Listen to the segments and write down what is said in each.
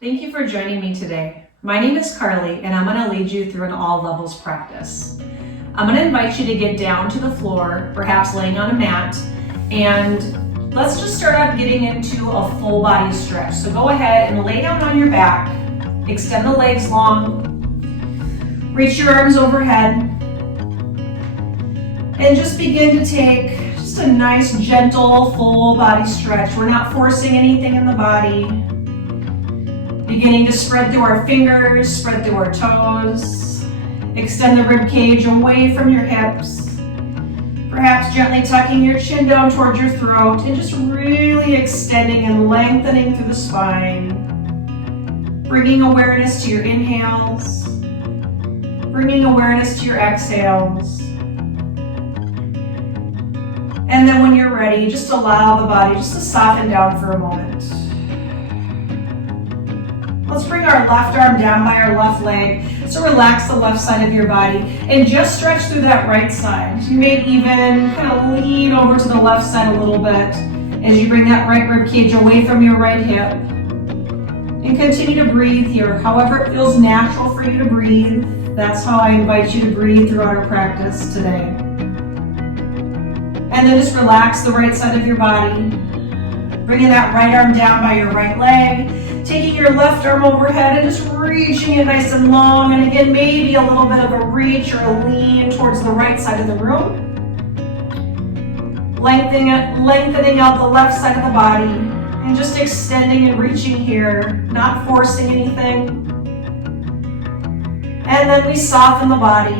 Thank you for joining me today. My name is Carly, and I'm going to lead you through an all levels practice. I'm going to invite you to get down to the floor, perhaps laying on a mat, and let's just start out getting into a full body stretch. So go ahead and lay down on your back, extend the legs long, reach your arms overhead, and just begin to take just a nice, gentle, full body stretch. We're not forcing anything in the body. Beginning to spread through our fingers, spread through our toes. Extend the rib cage away from your hips. Perhaps gently tucking your chin down towards your throat and just really extending and lengthening through the spine. Bringing awareness to your inhales. Bringing awareness to your exhales. And then when you're ready, just allow the body just to soften down for a moment. Let's bring our left arm down by our left leg. So relax the left side of your body and just stretch through that right side. You may even kind of lean over to the left side a little bit as you bring that right rib cage away from your right hip. And continue to breathe here. However it feels natural for you to breathe, that's how I invite you to breathe throughout our practice today. And then just relax the right side of your body. Bringing that right arm down by your right leg. Taking your left arm overhead and just reaching it nice and long. And again, maybe a little bit of a reach or a lean towards the right side of the room. Lengthening out the left side of the body. And just extending and reaching here, not forcing anything. And then we soften the body.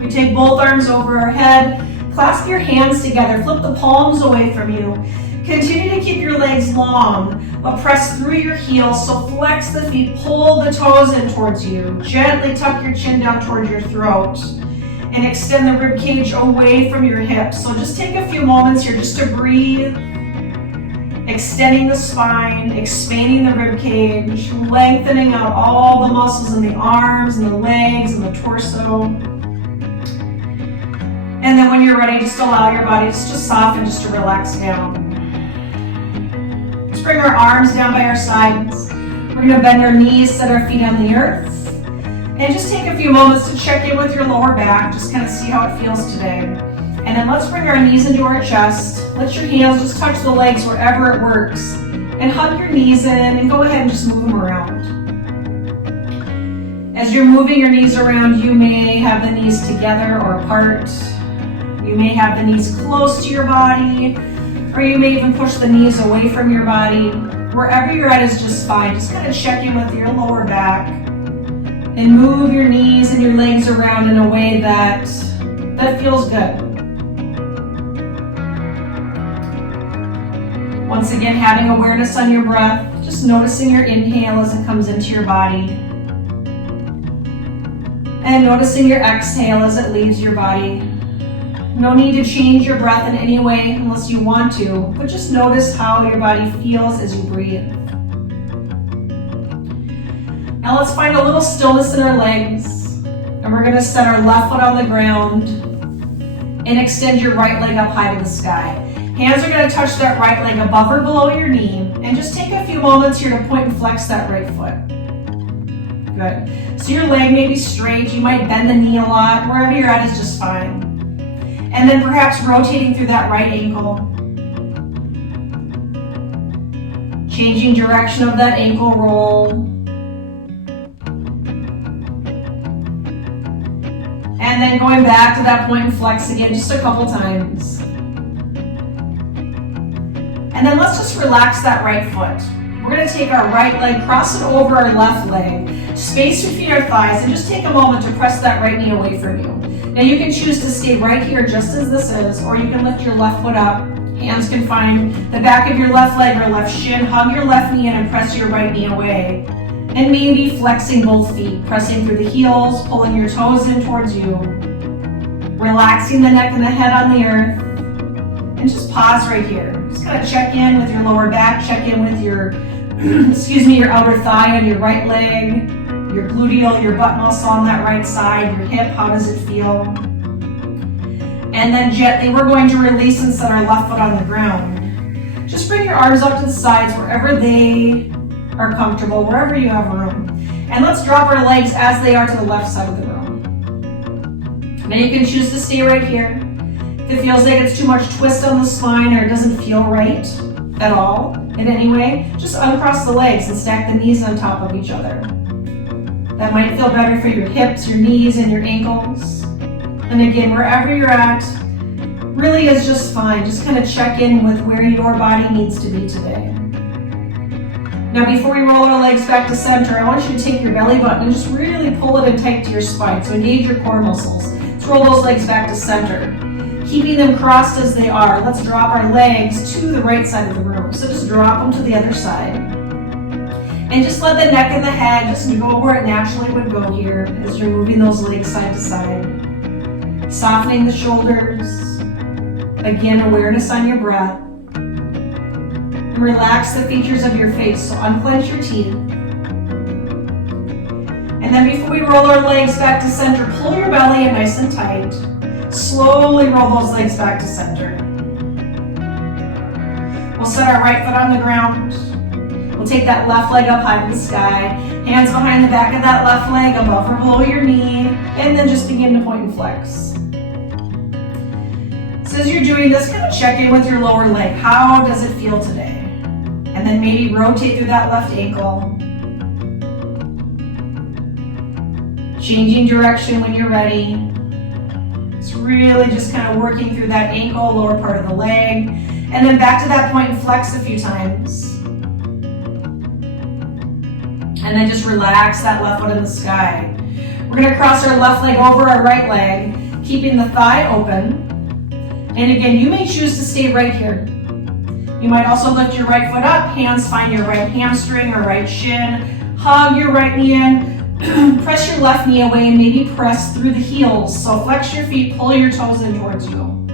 We take both arms over our head. Clasp your hands together. Flip the palms away from you. Continue to keep your legs long, but press through your heels, so flex the feet, pull the toes in towards you. Gently tuck your chin down towards your throat and extend the rib cage away from your hips. So just take a few moments here just to breathe, extending the spine, expanding the rib cage, lengthening out all the muscles in the arms and the legs and the torso. And then when you're ready, just allow your body to just soften, just to relax down. Bring our arms down by our sides. We're going to bend our knees, set our feet on the earth, and just take a few moments to check in with your lower back, just kind of see how it feels today. And then let's bring our knees into our chest. Let your hands just touch the legs wherever it works, and hug your knees in and go ahead and just move them around. As you're moving your knees around, you may have the knees together or apart. You may have the knees close to your body, or you may even push the knees away from your body. Wherever you're at is just fine. Just kind of check in with your lower back and move your knees and your legs around in a way that feels good. Once again, having awareness on your breath, just noticing your inhale as it comes into your body. And noticing your exhale as it leaves your body. No need to change your breath in any way unless you want to, but just notice how your body feels as you breathe. Now let's find a little stillness in our legs, and we're going to set our left foot on the ground and extend your right leg up high to the sky. Hands are going to touch that right leg above or below your knee, and just take a few moments here to point and flex that right foot. Good. So your leg may be straight, you might bend the knee a lot, wherever you're at is just fine. And then perhaps rotating through that right ankle. Changing direction of that ankle roll. And then going back to that point and flex again just a couple times. And then let's just relax that right foot. We're going to take our right leg, cross it over our left leg, space between our thighs, and just take a moment to press that right knee away from you. Now you can choose to stay right here just as this is, or you can lift your left foot up. Hands can find the back of your left leg or left shin. Hug your left knee in and press your right knee away. And maybe flexing both feet, pressing through the heels, pulling your toes in towards you. Relaxing the neck and the head on the earth. And just pause right here. Just kind of check in with your lower back, check in with your, your outer thigh on your right leg. Your gluteal, your butt muscle on that right side, your hip, how does it feel? And then gently, we're going to release and set our left foot on the ground. Just bring your arms up to the sides wherever they are comfortable, wherever you have room. And let's drop our legs as they are to the left side of the room. Now you can choose to stay right here. If it feels like it's too much twist on the spine or it doesn't feel right at all in any way, just uncross the legs and stack the knees on top of each other. That might feel better for your hips, your knees, and your ankles. And again, wherever you're at, really is just fine. Just kind of check in with where your body needs to be today. Now before we roll our legs back to center, I want you to take your belly button and just really pull it in tight to your spine. So engage your core muscles. Let's roll those legs back to center. Keeping them crossed as they are, let's drop our legs to the right side of the room. So just drop them to the other side. And just let the neck and the head just go where it naturally would go here as you're moving those legs side to side. Softening the shoulders. Again, awareness on your breath. And relax the features of your face, so unclench your teeth. And then before we roll our legs back to center, pull your belly in nice and tight. Slowly roll those legs back to center. We'll set our right foot on the ground. We'll take that left leg up high to the sky. Hands behind the back of that left leg, above or below your knee. And then just begin to point and flex. So as you're doing this, kind of check in with your lower leg. How does it feel today? And then maybe rotate through that left ankle. Changing direction when you're ready. It's really just kind of working through that ankle, lower part of the leg. And then back to that point and flex a few times. And then just relax that left foot in the sky. We're going to cross our left leg over our right leg, keeping the thigh open. And again, you may choose to stay right here. You might also lift your right foot up, hands find your right hamstring or right shin, hug your right knee in, press your left knee away and maybe press through the heels. So flex your feet, pull your toes in towards you.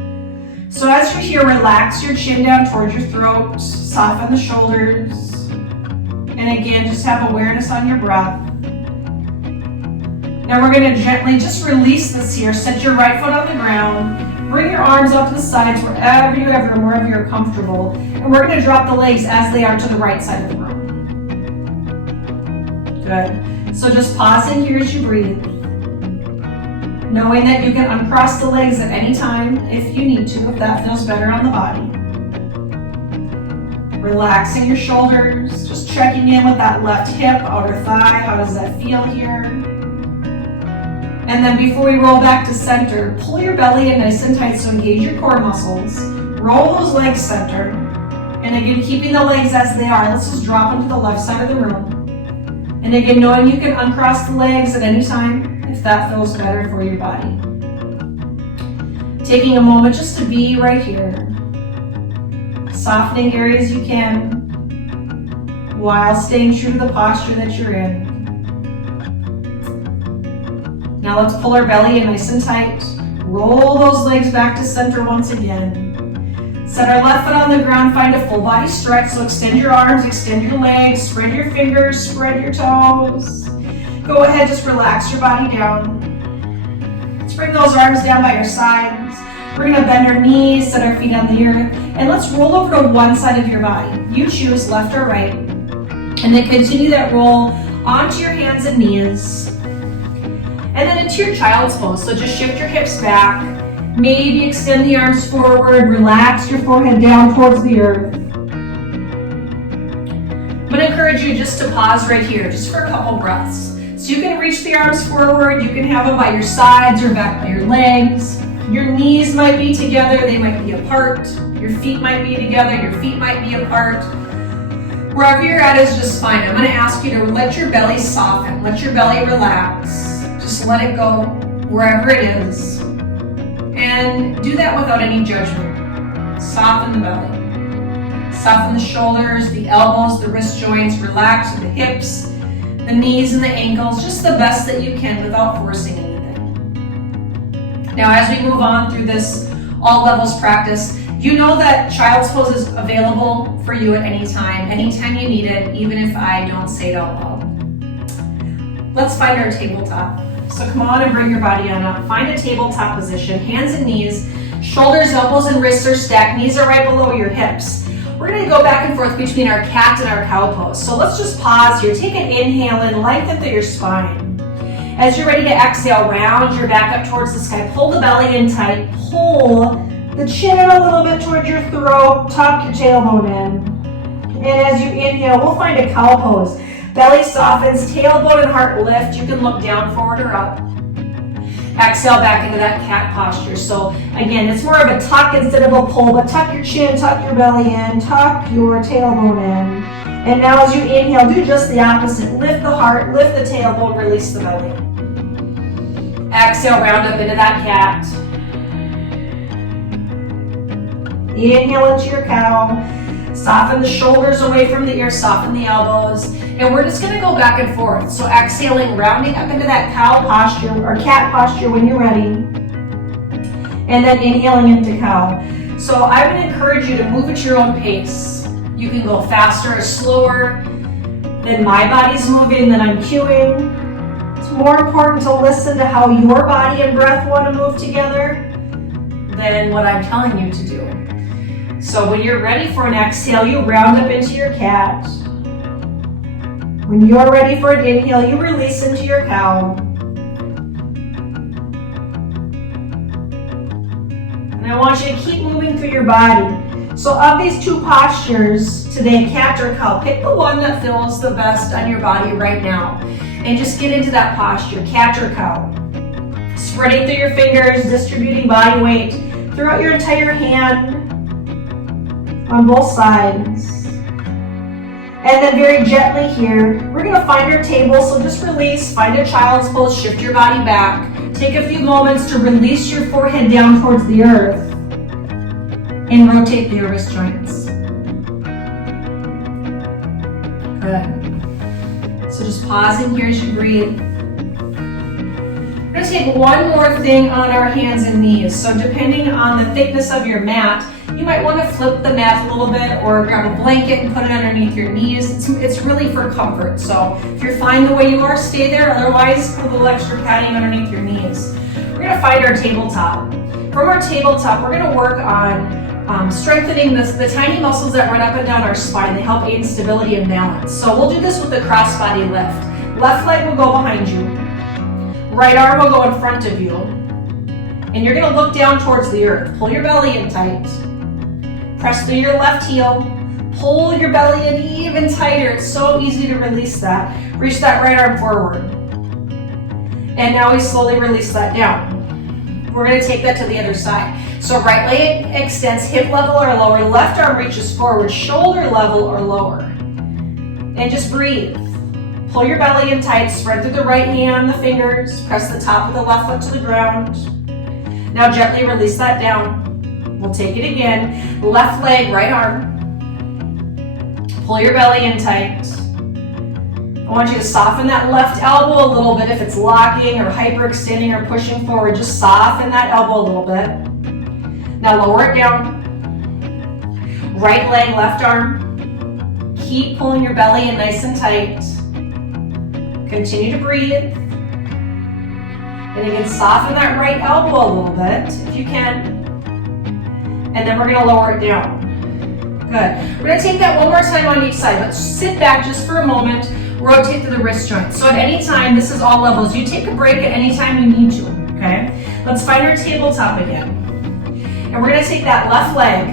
So as you're here, relax your chin down towards your throat, soften the shoulders. And again, just have awareness on your breath. Now we're going to gently just release this here. Set your right foot on the ground. Bring your arms up to the sides wherever you have room, wherever you're comfortable. And we're going to drop the legs as they are to the right side of the room. Good. So just pause in here as you breathe. Knowing that you can uncross the legs at any time if you need to, if that feels better on the body. Relaxing your shoulders, just checking in with that left hip, outer thigh. How does that feel here? And then before we roll back to center, pull your belly in nice and tight, so engage your core muscles. Roll those legs center. And again, keeping the legs as they are, let's just drop them to the left side of the room. And again, knowing you can uncross the legs at any time if that feels better for your body. Taking a moment just to be right here. Softening areas you can while staying true to the posture that you're in. Now let's pull our belly in nice and tight. Roll those legs back to center once again. Set our left foot on the ground, find a full body stretch. So extend your arms, extend your legs, spread your fingers, spread your toes. Go ahead, just relax your body down. Let's bring those arms down by your sides. We're gonna bend our knees, set our feet on the earth, and let's roll over to one side of your body. You choose left or right. And then continue that roll onto your hands and knees. And then into your child's pose. So just shift your hips back. Maybe extend the arms forward. Relax your forehead down towards the earth. I'm going to encourage you just to pause right here, just for a couple breaths. So you can reach the arms forward. You can have them by your sides or back by your legs. Your knees might be together. They might be apart. Your feet might be together. Your feet might be apart. Wherever you're at is just fine. I'm going to ask you to let your belly soften. Let your belly relax. Just let it go wherever it is. And do that without any judgment. Soften the belly. Soften the shoulders, the elbows, the wrist joints. Relax the hips, the knees, and the ankles. Just the best that you can without forcing anything. Now, as we move on through this all levels practice, you know that child's pose is available for you at any time you need it, even if I don't say it out loud. Let's find our tabletop. So come on and bring your body on up. Find a tabletop position, hands and knees, shoulders, elbows, and wrists are stacked. Knees are right below your hips. We're gonna go back and forth between our cat and our cow pose. So let's just pause here. Take an inhale and lengthen through your spine. As you're ready to exhale, round your back up towards the sky. Pull the belly in tight. Pull the chin in a little bit towards your throat. Tuck your tailbone in. And as you inhale, we'll find a cow pose. Belly softens, tailbone and heart lift. You can look down, forward, or up. Exhale back into that cat posture. So again, it's more of a tuck instead of a pull, but tuck your chin, tuck your belly in, tuck your tailbone in. And now as you inhale, do just the opposite. Lift the heart, lift the tailbone, release the belly. Exhale, round up into that cat. Inhale into your cow. Soften the shoulders away from the ears, soften the elbows. And we're just gonna go back and forth. So exhaling, rounding up into that cow posture or cat posture when you're ready. And then inhaling into cow. So I would encourage you to move at your own pace. You can go faster or slower than my body's moving, than I'm cueing. It's more important to listen to how your body and breath want to move together than what I'm telling you to do. So when you're ready for an exhale, you round up into your cat. When you're ready for an inhale, you release into your cow. And I want you to keep moving through your body. So of these two postures today, cat or cow, pick the one that feels the best on your body right now. And just get into that posture, cat or cow. Spreading through your fingers, distributing body weight throughout your entire hand on both sides. And then very gently here, we're gonna find our table, so just release, find a child's pose, shift your body back. Take a few moments to release your forehead down towards the earth and rotate the wrist joints. Good. So just pausing here as you breathe. We're gonna take one more thing on our hands and knees. So depending on the thickness of your mat, you might want to flip the mat a little bit or grab a blanket and put it underneath your knees. It's really for comfort. So if you're fine the way you are, stay there. Otherwise, put a little extra padding underneath your knees. We're going to find our tabletop. From our tabletop, we're going to work on strengthening the tiny muscles that run up and down our spine. They help aid in stability and balance. So we'll do this with the crossbody lift. Left leg will go behind you. Right arm will go in front of you. And you're going to look down towards the earth. Pull your belly in tight. Press through your left heel, pull your belly in even tighter. It's so easy to release that. Reach that right arm forward. And now we slowly release that down. We're gonna take that to the other side. So right leg extends hip level or lower, left arm reaches forward, shoulder level or lower. And just breathe. Pull your belly in tight, spread through the right knee on the fingers, press the top of the left foot to the ground. Now gently release that down. We'll take it again. Left leg, right arm. Pull your belly in tight. I want you to soften that left elbow a little bit. If it's locking or hyperextending or pushing forward, just soften that elbow a little bit. Now lower it down. Right leg, left arm. Keep pulling your belly in nice and tight. Continue to breathe. And again, soften that right elbow a little bit if you can. And then we're gonna lower it down. Good. We're gonna take that one more time on each side. Let's sit back just for a moment, rotate through the wrist joints. So at any time, this is all levels. You take a break at any time you need to, okay? Let's find our tabletop again. And we're gonna take that left leg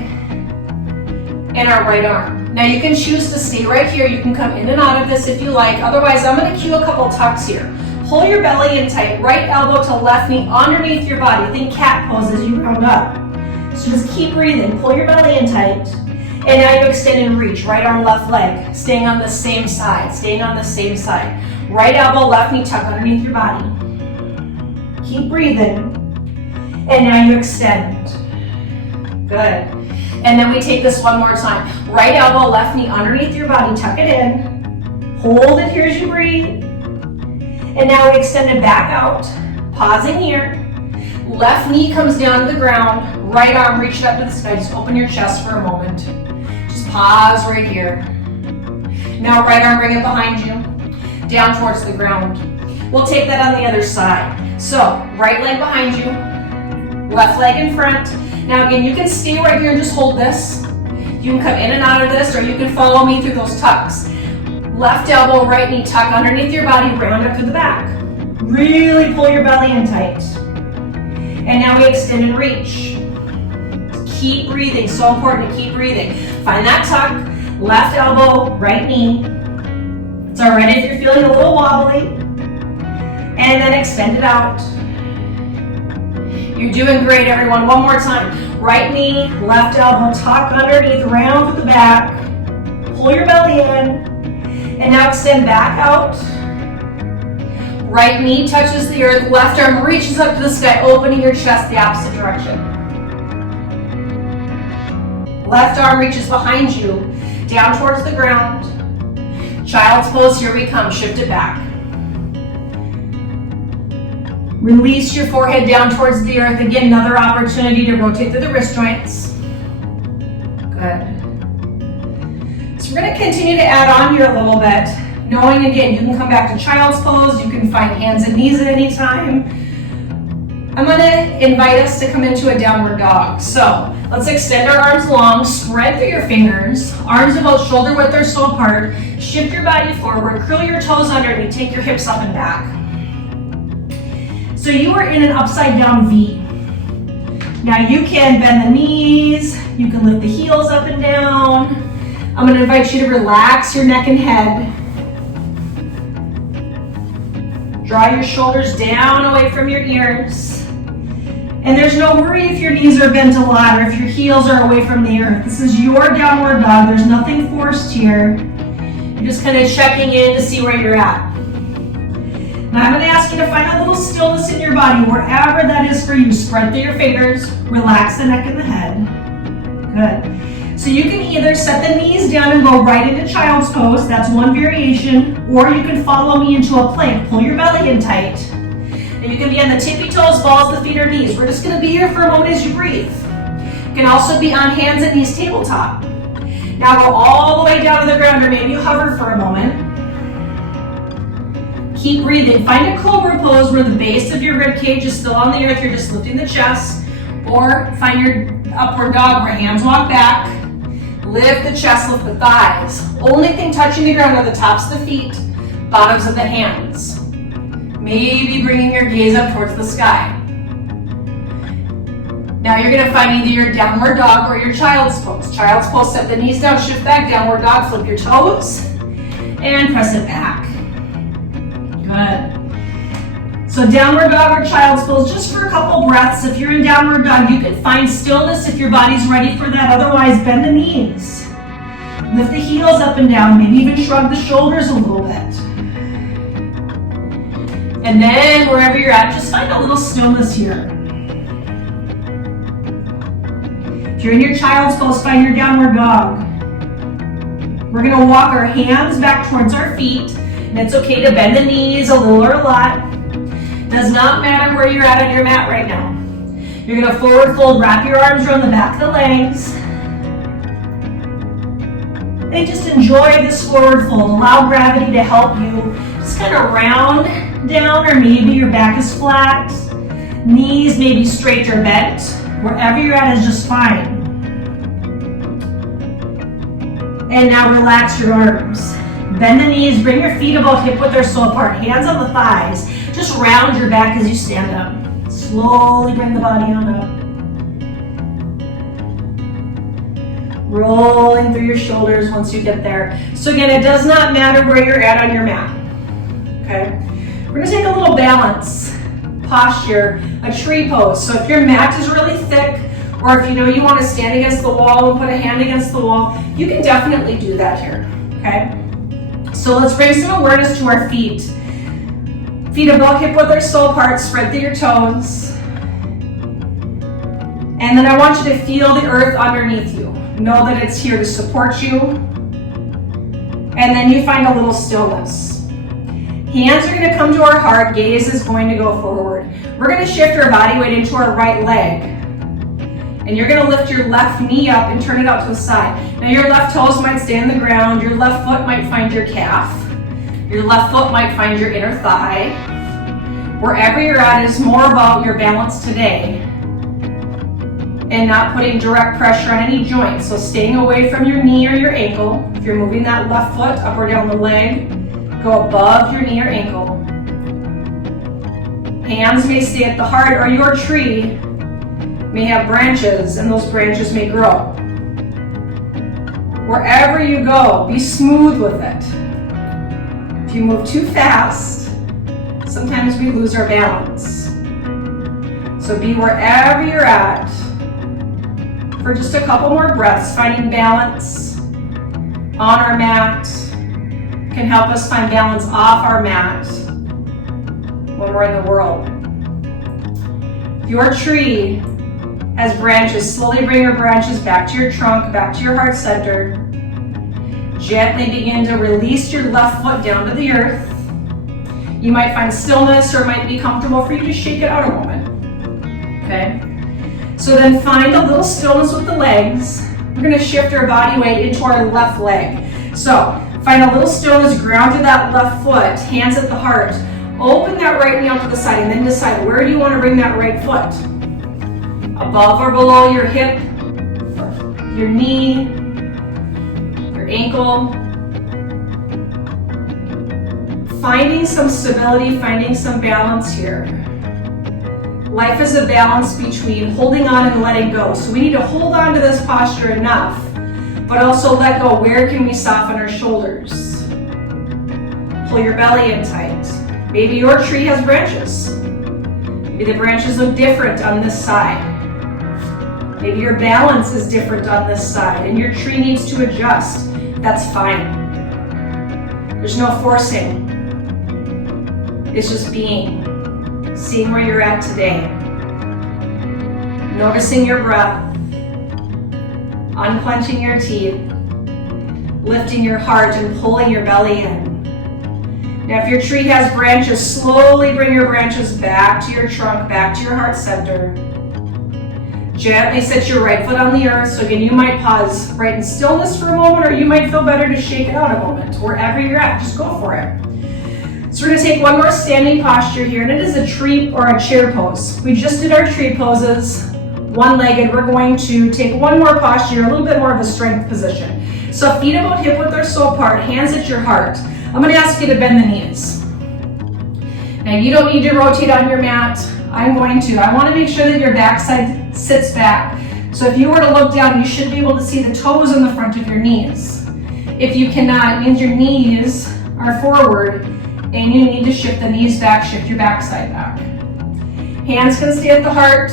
and our right arm. Now you can choose to stay right here. You can come in and out of this if you like. Otherwise, I'm gonna cue a couple tucks here. Pull your belly in tight, right elbow to left knee underneath your body. Think cat pose as you round up. So just keep breathing, pull your belly in tight. And now you extend and reach, right arm, left leg, staying on the same side, staying on the same side. Right elbow, left knee tuck underneath your body. Keep breathing. And now you extend. Good. And then we take this one more time. Right elbow, left knee underneath your body, tuck it in. Hold it here as you breathe. And now we extend it back out, pausing here. Left knee comes down to the ground, right arm reach up to the sky. Just open your chest for a moment. Just pause right here. Now right arm, bring it behind you, down towards the ground. We'll take that on the other side. So right leg behind you, left leg in front. Now again, you can stay right here and just hold this. You can come in and out of this, or you can follow me through those tucks. Left elbow, right knee tuck underneath your body, round up to the back. Really pull your belly in tight. And now we extend and reach. Keep breathing, so important to keep breathing. Find that tuck, left elbow, right knee. It's all right if you're feeling a little wobbly. And then extend it out. You're doing great, everyone. One more time. Right knee, left elbow, tuck underneath, round to the back. Pull your belly in. And now extend back out. Right knee touches the earth, left arm reaches up to the sky, opening your chest the opposite direction. Left arm reaches behind you, down towards the ground. Child's pose, here we come, shift it back. Release your forehead down towards the earth. Again, another opportunity to rotate through the wrist joints. Good. So we're going to continue to add on here a little bit. Knowing again, you can come back to child's pose, you can find hands and knees at any time. I'm going to invite us to come into a downward dog. So let's extend our arms long, spread through your fingers, arms about shoulder width or so apart. Shift your body forward, curl your toes underneath, take your hips up and back. So you are in an upside down V. Now you can bend the knees, you can lift the heels up and down. I'm going to invite you to relax your neck and head. Draw your shoulders down away from your ears. And there's no worry if your knees are bent a lot or if your heels are away from the earth. This is your downward dog. There's nothing forced here. You're just kind of checking in to see where you're at. Now I'm going to ask you to find a little stillness in your body, wherever that is for you. Spread through your fingers. Relax the neck and the head. Good. So you can either set the knees down and go right into child's pose. That's one variation. Or you can follow me into a plank. Pull your belly in tight. And you can be on the tippy toes, balls, the feet, or knees. We're just going to be here for a moment as you breathe. You can also be on hands and knees, tabletop. Now go all the way down to the ground, or maybe you hover for a moment. Keep breathing. Find a Cobra Pose where the base of your rib cage is still on the earth. You're just lifting the chest. Or find your upward dog where hands walk back. Lift the chest, lift the thighs. Only thing touching the ground are the tops of the feet, bottoms of the hands. Maybe bringing your gaze up towards the sky. Now you're going to find either your downward dog or your child's pose. Child's pose, set the knees down, shift back. Downward dog, flip your toes, and press it back. Good. So downward dog or child's pose, just for a couple breaths. If you're in downward dog, you can find stillness if your body's ready for that. Otherwise, bend the knees. Lift the heels up and down. Maybe even shrug the shoulders a little bit. And then wherever you're at, just find a little stillness here. If you're in your child's pose, find your downward dog. We're going to walk our hands back towards our feet. And it's okay to bend the knees a little or a lot. Does not matter where you're at on your mat right now. You're going to forward fold, wrap your arms around the back of the legs. And just enjoy this forward fold. Allow gravity to help you. Just kind of round down, or maybe your back is flat. Knees maybe straight or bent. Wherever you're at is just fine. And now relax your arms. Bend the knees, bring your feet about hip width or so apart. Hands on the thighs. Just round your back as you stand up. Slowly bring the body on up. Rolling through your shoulders once you get there. So again, it does not matter where you're at on your mat. Okay? We're going to take a little balance posture, a tree pose. So if your mat is really thick, or if you know you want to stand against the wall and put a hand against the wall, you can definitely do that here. Okay? So let's bring some awareness to our feet. Feet about hip width or so apart, spread through your toes. And then I want you to feel the earth underneath you. Know that it's here to support you. And then you find a little stillness. Hands are going to come to our heart, gaze is going to go forward. We're going to shift our body weight into our right leg. And you're going to lift your left knee up and turn it out to the side. Now your left toes might stay on the ground, your left foot might find your calf. Your left foot might find your inner thigh. Wherever you're at is more about your balance today. and not putting direct pressure on any joints. So staying away from your knee or your ankle. If you're moving that left foot up or down the leg, go above your knee or ankle. Hands may stay at the heart, or your tree may have branches, and those branches may grow. Wherever you go, be smooth with it. If you move too fast, sometimes we lose our balance. So be wherever you're at for just a couple more breaths. Finding balance on our mat can help us find balance off our mat when we're in the world. If your tree has branches, slowly bring your branches back to your trunk, back to your heart center. Gently begin to release your left foot down to the earth. You might find stillness, or it might be comfortable for you to shake it out a moment. Okay? So then find a little stillness with the legs. We're going to shift our body weight into our left leg. So find a little stillness, ground to that left foot, hands at the heart. Open that right knee out to the side, and then decide where do you want to bring that right foot. Above or below your hip, your knee, your ankle. Finding some stability, finding some balance here. Life is a balance between holding on and letting go. So we need to hold on to this posture enough, but also let go. Where can we soften our shoulders? Pull your belly in tight. Maybe your tree has branches. Maybe the branches look different on this side. Maybe your balance is different on this side and your tree needs to adjust. That's fine. There's no forcing. It's just being. Seeing where you're at today. Noticing your breath. Unclenching your teeth. Lifting your heart and pulling your belly in. Now if your tree has branches, slowly bring your branches back to your trunk, back to your heart center. Gently set your right foot on the earth. So again, you might pause right in stillness for a moment, or you might feel better to shake it out a moment. Wherever you're at, just go for it. So we're going to take one more standing posture here, and it is a tree or a chair pose. We just did our tree poses, one-legged. We're going to take one more posture, a little bit more of a strength position. So feet about hip width or so apart, hands at your heart. I'm going to ask you to bend the knees. Now you don't need to rotate on your mat. I'm going to. I want to make sure that your backside sits back. So if you were to look down, you should be able to see the toes in the front of your knees. If you cannot, it means your knees are forward and you need to shift the knees back, shift your backside back. Hands can stay at the heart.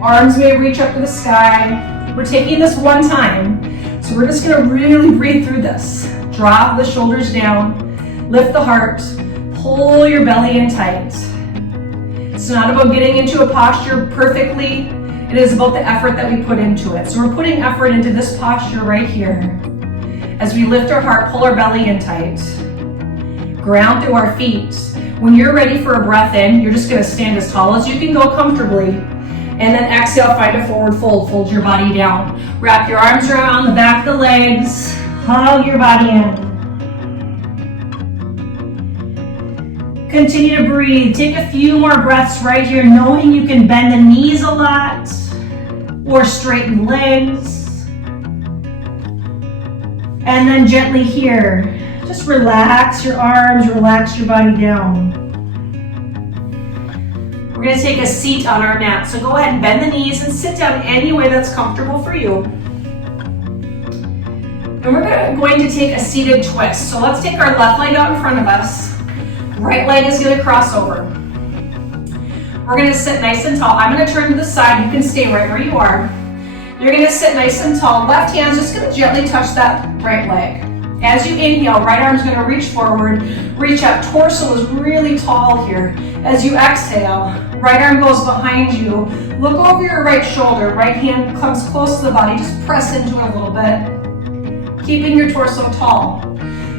Arms may reach up to the sky. We're taking this one time. So we're just going to really breathe through this. Drop the shoulders down, lift the heart, pull your belly in tight. It's not about getting into a posture perfectly. It is about the effort that we put into it. So we're putting effort into this posture right here. As we lift our heart, pull our belly in tight. Ground through our feet. When you're ready for a breath in, you're just going to stand as tall as you can go comfortably. And then exhale, find a forward fold. Fold your body down. Wrap your arms around the back of the legs. Hug your body in. Continue to breathe. Take a few more breaths right here, knowing you can bend the knees a lot or straighten legs. And then gently here, just relax your arms, relax your body down. We're going to take a seat on our mat. So go ahead and bend the knees and sit down any way that's comfortable for you. And we're going to take a seated twist. So let's take our left leg out in front of us. Right leg is going to cross over. We're going to sit nice and tall. I'm going to turn to the side. You can stay right where you are. You're going to sit nice and tall. Left hand's just going to gently touch that right leg. As you inhale, right arm's going to reach forward, reach up. Torso is really tall here. As you exhale, right arm goes behind you. Look over your right shoulder. Right hand comes close to the body. Just press into it a little bit, keeping your torso tall.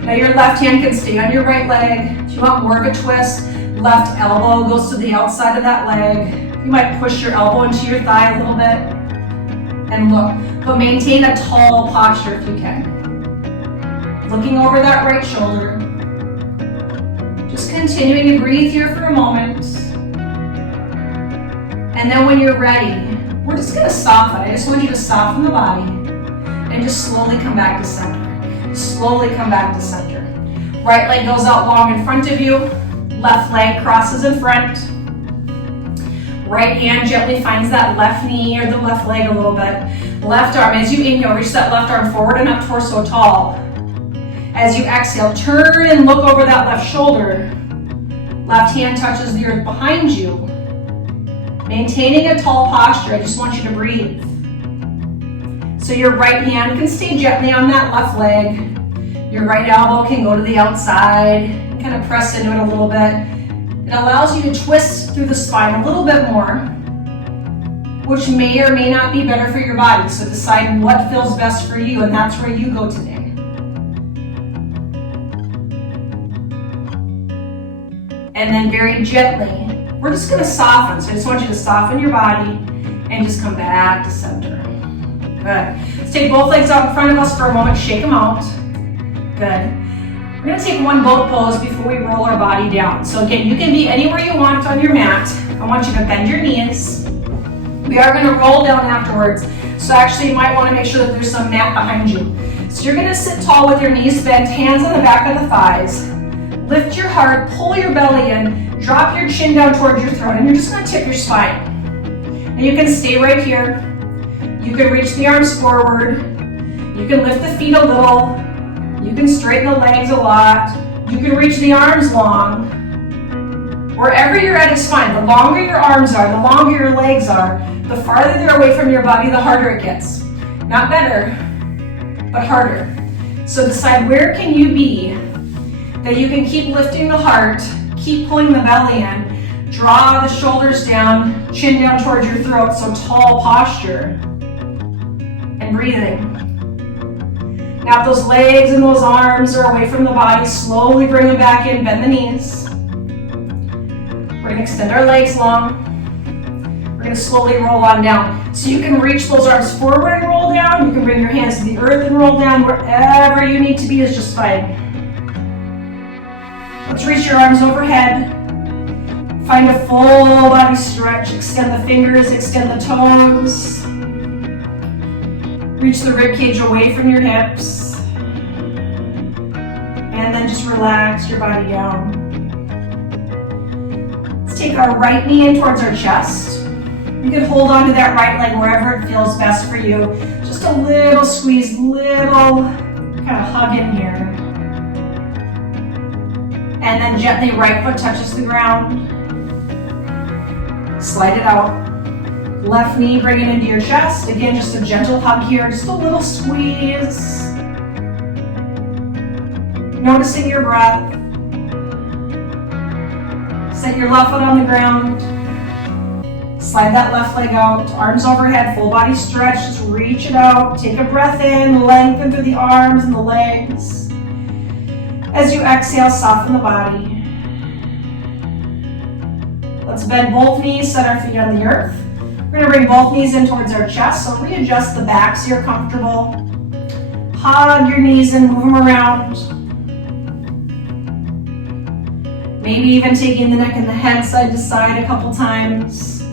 Now your left hand can stay on your right leg. If you want more of a twist, left elbow goes to the outside of that leg. You might push your elbow into your thigh a little bit. And look, but maintain a tall posture if you can. Looking over that right shoulder. Just continuing to breathe here for a moment. And then when you're ready, We're just gonna soften. I just want you to soften the body and just slowly come back to center. Slowly come back to center. Right leg goes out long in front of you. Left leg crosses in front. Right hand gently finds that left knee or the left leg a little bit. Left arm, as you inhale, reach that left arm forward and up, torso tall. As you exhale, turn and look over that left shoulder. Left hand touches the earth behind you. Maintaining a tall posture, I just want you to breathe. So your right hand can stay gently on that left leg. Your right elbow can go to the outside, kind of press into it a little bit. It allows you to twist through the spine a little bit more, which may or may not be better for your body. So decide what feels best for you, and that's where you go today. And then very gently, we're just gonna soften. So I just want you to soften your body and just come back to center. Good. Let's take both legs out in front of us for a moment, shake them out. Good. We're gonna take one boat pose before we roll our body down. So again, you can be anywhere you want on your mat. I want you to bend your knees. We are gonna roll down afterwards. So actually you might wanna make sure that there's some mat behind you. So you're gonna sit tall with your knees bent, hands on the back of the thighs. Lift your heart, pull your belly in, drop your chin down towards your throat, and you're just gonna tip your spine. And you can stay right here. You can reach the arms forward. You can lift the feet a little. You can straighten the legs a lot. You can reach the arms long. Wherever you're at is fine. The longer your arms are, the longer your legs are, the farther they're away from your body, the harder it gets. Not better, but harder. So decide where can you be that you can keep lifting the heart, keep pulling the belly in, draw the shoulders down, chin down towards your throat, so tall posture, and breathing. Now if those legs and those arms are away from the body, slowly bring them back in, bend the knees. We're gonna extend our legs long. We're gonna slowly roll on down. So you can reach those arms forward and roll down. You can bring your hands to the earth and roll down. Wherever you need to be is just fine. Let's reach your arms overhead. Find a full body stretch. Extend the fingers, extend the toes. Reach the rib cage away from your hips. And then just relax your body down. Let's take our right knee in towards our chest. You can hold on to that right leg wherever it feels best for you. Just a little squeeze, little kind of hug in here. And then gently right foot touches the ground. Slide it out. Left knee, bring it into your chest. Again, just a gentle hug here, just a little squeeze. Noticing your breath. Set your left foot on the ground. Slide that left leg out, arms overhead, full body stretch. Just reach it out. Take a breath in, lengthen through the arms and the legs. As you exhale, soften the body. Let's bend both knees, set our feet on the earth. We're gonna bring both knees in towards our chest, so readjust the back so you're comfortable. Hug your knees and move them around. Maybe even taking the neck and the head side to side a couple times.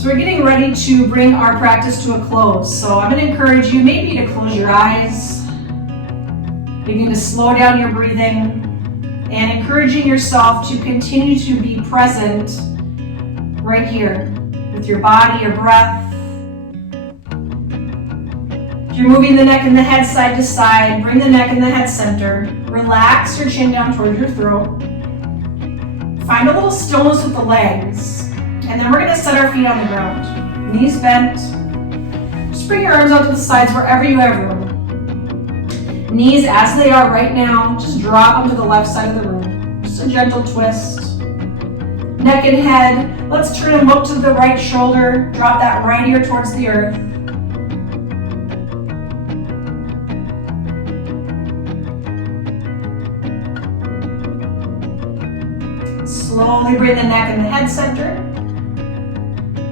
So we're getting ready to bring our practice to a close. So I'm gonna encourage you maybe to close your eyes. Begin to slow down your breathing and encouraging yourself to continue to be present right here with your body, your breath. If you're moving the neck and the head side to side, bring the neck and the head center. Relax your chin down towards your throat. Find a little stillness with the legs. And then we're gonna set our feet on the ground. Knees bent. Just bring your arms out to the sides wherever you have room. Knees as they are right now, just drop them to the left side of the room. Just a gentle twist. Neck and head, let's turn and look to the right shoulder. Drop that right ear towards the earth. Slowly bring the neck and the head center.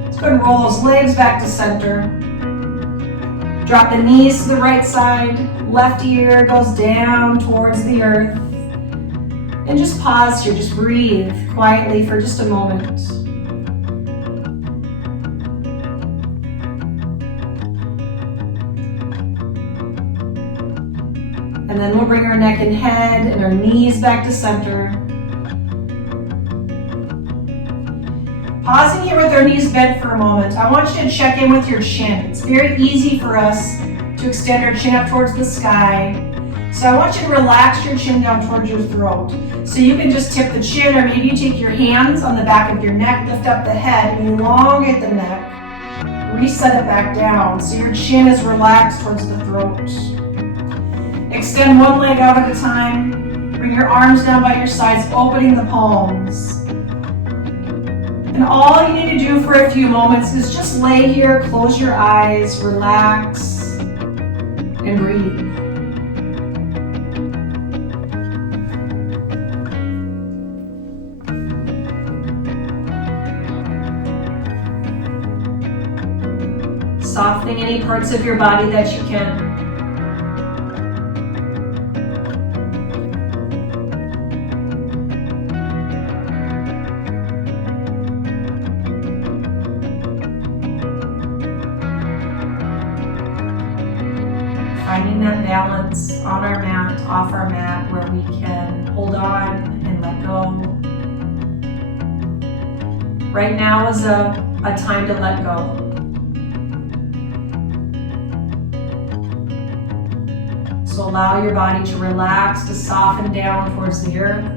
Let's go and roll those legs back to center. Drop the knees to the right side. Left ear goes down towards the earth. And just pause here, just breathe quietly for just a moment. And then we'll bring our neck and head and our knees back to center. Pausing here with our knees bent for a moment, I want you to check in with your chin. It's very easy for us to extend our chin up towards the sky. So I want you to relax your chin down towards your throat. So you can just tip the chin, or maybe you take your hands on the back of your neck, lift up the head, and elongate the neck. Reset it back down so your chin is relaxed towards the throat. Extend one leg out at a time. Bring your arms down by your sides, opening the palms. And all you need to do for a few moments is just lay here, close your eyes, relax, and breathe. Softening any parts of your body that you can. Finding that balance on our mat, off our mat, where we can hold on and let go. Right now is a time to let go. So allow your body to relax, to soften down towards the earth.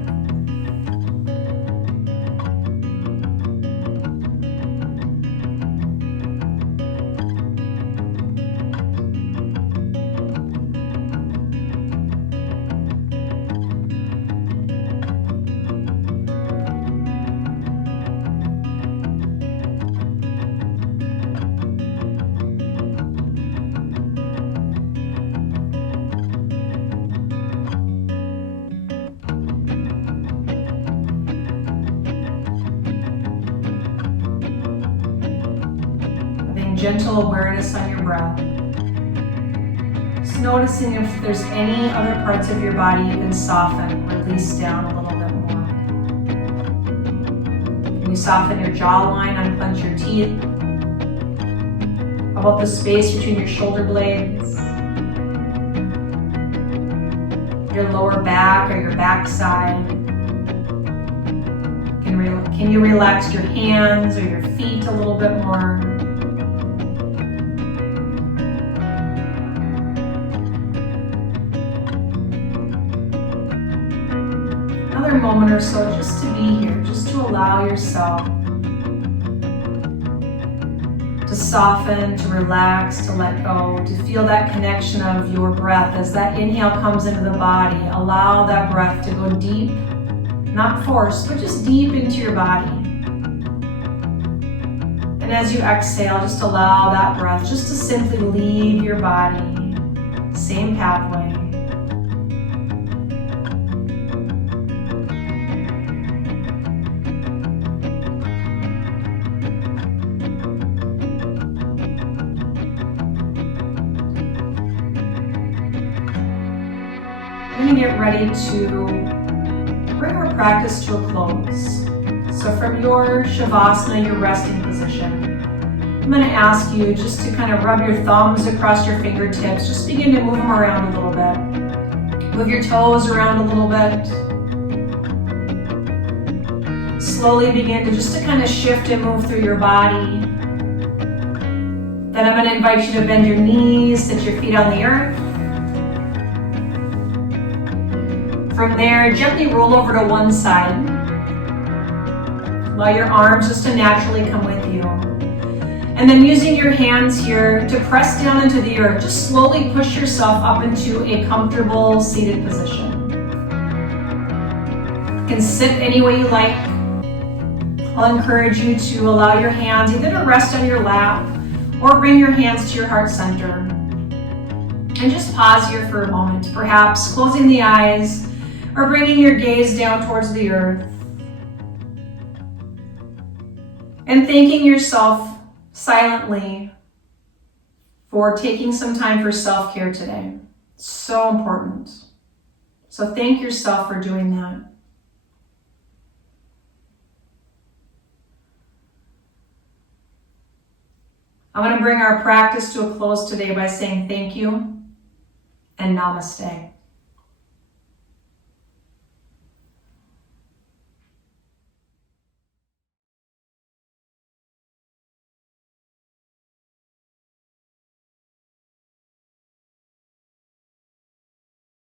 Gentle awareness on your breath. Just noticing if there's any other parts of your body you can soften, release down a little bit more. Can you soften your jawline, unclench your teeth? How about the space between your shoulder blades? Your lower back or your back side? Can you relax your hands or your feet a little bit more? Another moment or so just to be here, just to allow yourself to soften, to relax, to let go, to feel that connection of your breath. As that inhale comes into the body, allow that breath to go deep, not forced, but just deep into your body. And as you exhale, just allow that breath just to simply leave your body. Same pathway. We're going to get ready to bring our practice to a close. So from your Shavasana, your resting position, I'm going to ask you just to kind of rub your thumbs across your fingertips. Just begin to move them around a little bit. Move your toes around a little bit. Slowly begin to kind of shift and move through your body. Then I'm going to invite you to bend your knees, sit your feet on the earth. From there, gently roll over to one side. Allow your arms just to naturally come with you. And then using your hands here to press down into the earth, just slowly push yourself up into a comfortable seated position. You can sit any way you like. I'll encourage you to allow your hands either to rest on your lap or bring your hands to your heart center. And just pause here for a moment, perhaps closing the eyes or bringing your gaze down towards the earth. And thanking yourself silently for taking some time for self-care today. So important. So thank yourself for doing that. I'm going to bring our practice to a close today by saying thank you and namaste.